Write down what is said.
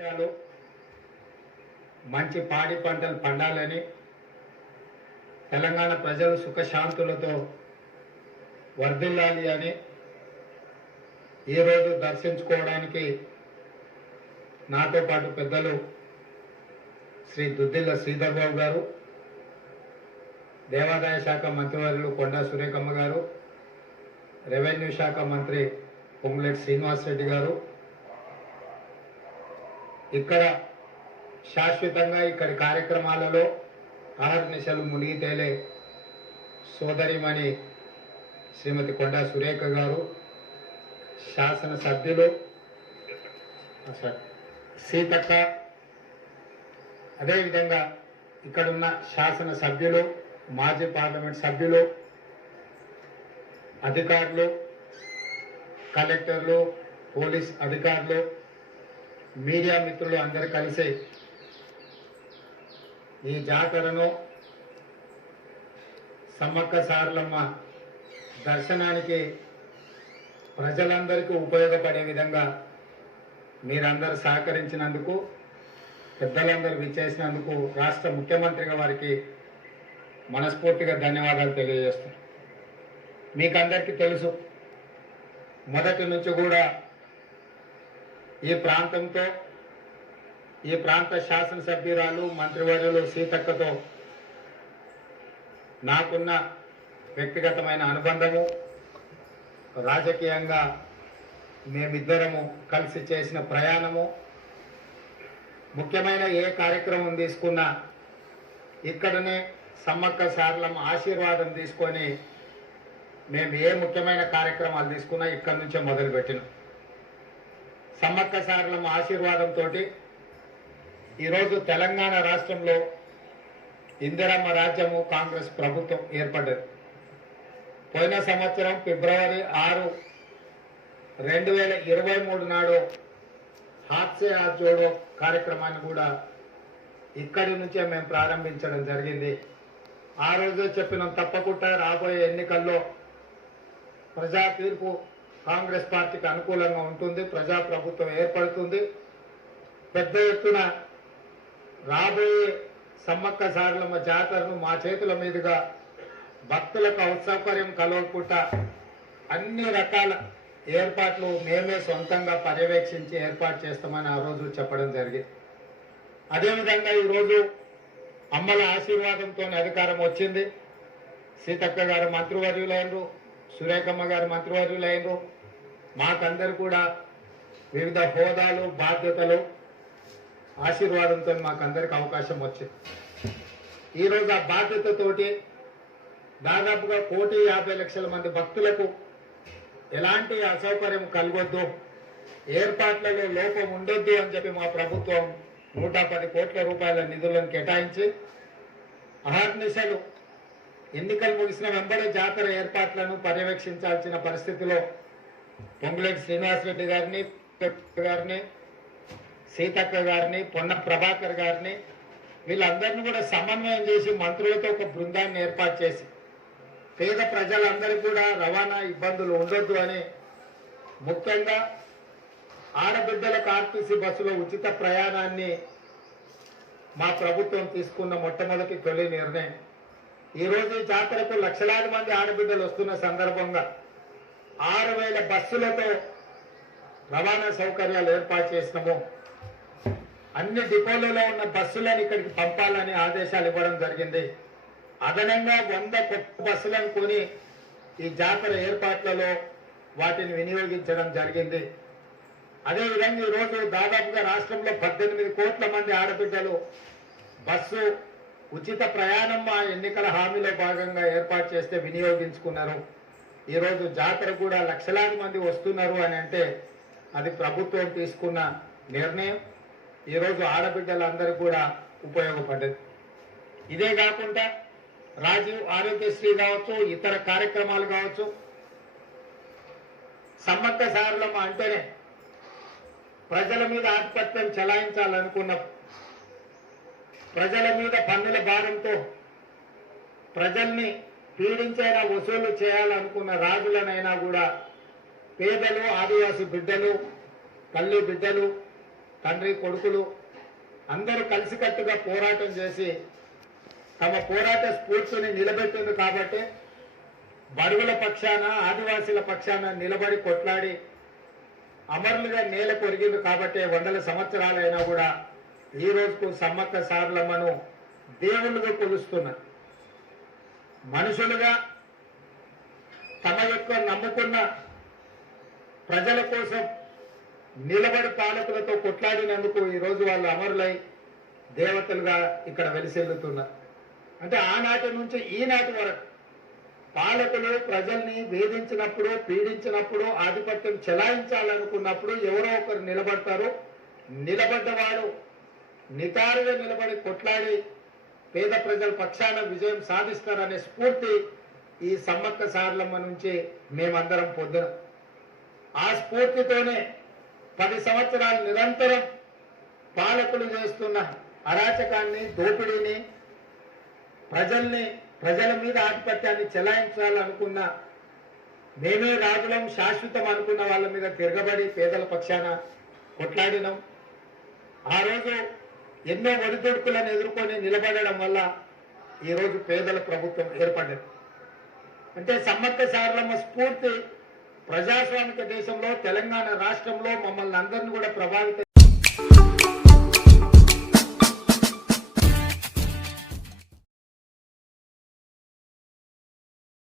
విషయాలు మంచి పాడి పంటలు పండాలని తెలంగాణ ప్రజలు సుఖశాంతులతో వర్ధిల్లాలి అని ఈరోజు దర్శించుకోవడానికి నాతో పాటు పెద్దలు శ్రీ దుద్దిల్ల శ్రీధర్ బాబు గారు దేవాదాయ శాఖ మంత్రివర్యులు కొండా సురేఖమ్మ గారు రెవెన్యూ శాఖ మంత్రి పొంగులేటి శ్రీనివాస్ రెడ్డి గారు ఇక్కడ శాశ్వతంగా ఇక్కడి కార్యక్రమాలలో ఆహర్నిశలు మునిగి తేలే సోదరిమణి శ్రీమతి కొండా సురేఖ గారు శాసన సభ్యులు సీతక్క. అదేవిధంగా ఇక్కడున్న శాసన సభ్యులు మాజీ పార్లమెంట్ సభ్యులు అధికారులు కలెక్టర్లు పోలీస్ అధికారులు మీడియా మిత్రులు అందరు కలిసి ఈ జాతరను సమ్మక్క సారలమ్మ దర్శనానికి ప్రజలందరికీ ఉపయోగపడే విధంగా మీరందరూ సహకరించినందుకు పెద్దలందరూ విచ్చేసినందుకు రాష్ట్ర ముఖ్యమంత్రిగా వారికి మనస్ఫూర్తిగా ధన్యవాదాలు తెలియజేస్తాను మీకు అందరికీ తెలుసు మొదటి నుంచి కూడా ఈ ప్రాంతంతో ఈ ప్రాంత శాసనసభ్యురాలు మంత్రివర్యులు సీతక్కతో నాకున్న వ్యక్తిగతమైన అనుబంధము రాజకీయంగా మేమిద్దరము కలిసి చేసిన ప్రయాణము ముఖ్యమైన ఏ కార్యక్రమం తీసుకున్నా ఇక్కడనే సమ్మక్క సార్లం ఆశీర్వాదం తీసుకొని మేము ఏ ముఖ్యమైన కార్యక్రమాలు తీసుకున్నా ఇక్కడి నుంచే మొదలుపెట్టినాం. సమ్మక్క సారలమ్మ ఆశీర్వాదంతో ఈరోజు తెలంగాణ రాష్ట్రంలో ఇందిరమ్మ రాజ్యము కాంగ్రెస్ ప్రభుత్వం ఏర్పడ్డది. పోయిన సంవత్సరం ఫిబ్రవరి ఆరు రెండు వేల ఇరవై మూడు నాడు హాత్సే హాత్ జోడో కార్యక్రమాన్ని కూడా ఇక్కడి నుంచే మేము ప్రారంభించడం జరిగింది. ఆ రోజే చెప్పినాం తప్పకుండా రాబోయే ఎన్నికల్లో ప్రజా తీర్పు కాంగ్రెస్ పార్టీకి అనుకూలంగా ఉంటుంది ప్రజా ప్రభుత్వం ఏర్పడుతుంది. పెద్ద ఎత్తున రాబోయే సమ్మక్క సారలమ్మ జాతరను మా చేతుల మీదుగా భక్తులకు అసౌకర్యం కలగకుండా అన్ని రకాల ఏర్పాట్లు మేమే సొంతంగా పర్యవేక్షించి ఏర్పాటు చేస్తామని ఆ రోజు చెప్పడం జరిగింది. అదేవిధంగా ఈరోజు అమ్మల ఆశీర్వాదంతో అధికారం వచ్చింది. సీతక్క గారు మంత్రివర్యులైనరు సురేఖమ్మ గారు మంత్రివర్యులైనరు. మాకందరు కూడా వివిధ హోదాలు బాధ్యతలు ఆశీర్వాదంతో మాకందరికి అవకాశం వచ్చింది. ఈరోజు ఆ బాధ్యతతోటి దాదాపుగా కోటి యాభై లక్షల మంది భక్తులకు ఎలాంటి అసౌకర్యం కలగొద్దు ఏర్పాట్లలో లోపం ఉండొద్దు అని చెప్పి మా ప్రభుత్వం నూట పది కోట్ల రూపాయల నిధులను కేటాయించి అహర్నిశలు ఎన్నికలు ముగిసిన వెంబడే జాతర ఏర్పాట్లను పర్యవేక్షించాల్సిన పరిస్థితిలో పొంగులేటి శ్రీనివాసరెడ్డి గారిని గారిని సీతక్క గారిని పొన్న ప్రభాకర్ గారిని వీళ్ళందరినీ కూడా సమన్వయం చేసి మంత్రులతో ఒక బృందాన్ని ఏర్పాటు చేసి పేద ప్రజలందరికీ కూడా రవాణా ఇబ్బందులు ఉండొద్దు అని ముఖ్యంగా ఆడబిడ్డలకు ఆర్టీసీ బస్సులో ఉచిత ప్రయాణాన్ని మా ప్రభుత్వం తీసుకున్న మొట్టమొదటి తొలి నిర్ణయం. ఈరోజు జాతరకు లక్షలాది మంది ఆడబిడ్డలు వస్తున్న సందర్భంగా ఆరు వేల బస్సులతో రవాణా సౌకర్యాలు ఏర్పాటు చేసినాము. అన్ని డిపోలలో ఉన్న బస్సులను ఇక్కడికి పంపాలని ఆదేశాలు ఇవ్వడం జరిగింది. అదనంగా వంద కొత్త బస్సులను కొని ఈ జాతర ఏర్పాట్లలో వాటిని వినియోగించడం జరిగింది. అదేవిధంగా ఈరోజు దాదాపుగా రాష్ట్రంలో పద్దెనిమిది కోట్ల మంది ఆడబిడ్డలు బస్సు ఉచిత ప్రయాణం మా ఎన్నికల హామీలో భాగంగా ఏర్పాటు చేస్తే వినియోగించుకున్నారు. ఈరోజు జాతర కూడా లక్షలాది మంది వస్తున్నారు అని అంటే అది ప్రభుత్వం తీసుకున్న నిర్ణయం. ఈరోజు ఆడబిడ్డలందరూ కూడా ఉపయోగపడ్డది. ఇదే కాకుండా రాజీవ్ ఆరోగ్యశ్రీ కావచ్చు ఇతర కార్యక్రమాలు కావచ్చు సమ్మక్క సారలమ్మ అంటేనే ప్రజల మీద ఆధిపత్యం చెలాయించాలనుకున్న ప్రజల మీద పన్నుల భారంతో ప్రజల్ని పీడించేలా వసూలు చేయాలనుకున్న రాజులనైనా కూడా పేదలు ఆదివాసి బిడ్డలు తల్లి బిడ్డలు తండ్రి కొడుకులు అందరూ కలిసికట్టుగా పోరాటం చేసి తమ పోరాట స్ఫూర్తిని నిలబెట్టింది కాబట్టి బడుగుల పక్షాన ఆదివాసీల పక్షాన నిలబడి కొట్లాడి అమరులుగా నేల కొరిగింది కాబట్టి వందల సంవత్సరాలైనా కూడా ఈ రోజుకు సమ్మక్క సారలమ్మను దేవుళ్ళుగా కొలుస్తున్నారు. మనుషులుగా తమ యొక్క నమ్ముకున్న ప్రజల కోసం నిలబడి పాలకులతో కొట్లాడినందుకు ఈరోజు వాళ్ళు అమరులై దేవతలుగా ఇక్కడ వెలిసెల్లుతున్నారు. అంటే ఆనాటి నుంచి ఈనాటి వరకు పాలకులు ప్రజల్ని వేధించినప్పుడు పీడించినప్పుడు ఆధిపత్యం చెలాయించాలనుకున్నప్పుడు ఎవరో ఒకరు నిలబడతారు. నిలబడ్డవాడు నిటారుగా నిలబడి కొట్లాడి పేద ప్రజల పక్షాన విజయం సాధిస్తారనే స్ఫూర్తి ఈ సమ్మక్క సారలమ్మ నుంచి మేమందరం పొందిన. ఆ స్ఫూర్తితోనే పది సంవత్సరాలు నిరంతరం పాలకులు చేస్తున్న అరాచకాన్ని దోపిడీని ప్రజల్ని ప్రజల మీద ఆధిపత్యాన్ని చెలాయించాలనుకున్న మేమే రాజులం శాశ్వతం అనుకున్న వాళ్ళ మీద తిరగబడి పేదల పక్షాన కొట్లాడినాం. ఆ రోజు ఎన్నో ఒడిదొడుకులను ఎదుర్కొని నిలబడడం వల్ల ఈరోజు పేదల ప్రభుత్వం ఏర్పడింది. అంటే సమ్మక్క సారలమ్మ స్ఫూర్తి ప్రజాస్వామిక దేశంలో తెలంగాణ రాష్ట్రంలో మమ్మల్ని అందరినీ కూడా ప్రభావితం